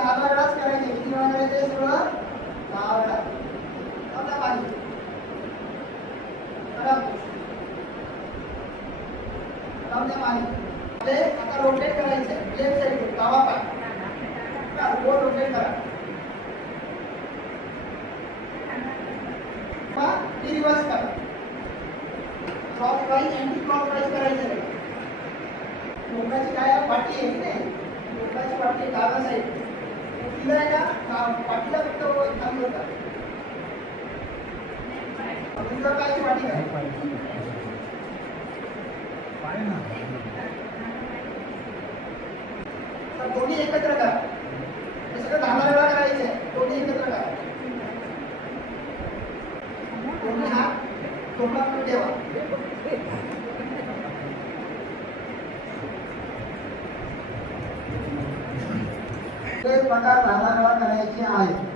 10 वेळाच करायचे. किती वेळा करायचे सगळं? 10 वेळा. आता पाणी पाणी आता रोटेट करायचं लेफ्ट साइड डावा पाय गोल रोटेट करा. रिवर्स करा. क्लॉकवाईज अँटी क्लॉकवाईज करायचं. डोक्याची काय पाठी आहे की नाही, डोक्याची पाठी डाव्या साईड तिला आहे ना पाठीला फक्त खाली होता. तुझ्या पायाची पाठी काय दोन्ही एकत्र करा. हे सगळं 10 वेळा करायचं आहे. दोन्ही एकत्र करा. दोन्ही हात तोंडावर ठेवा. हे प्रकार 10 वेळा करायचे आहे.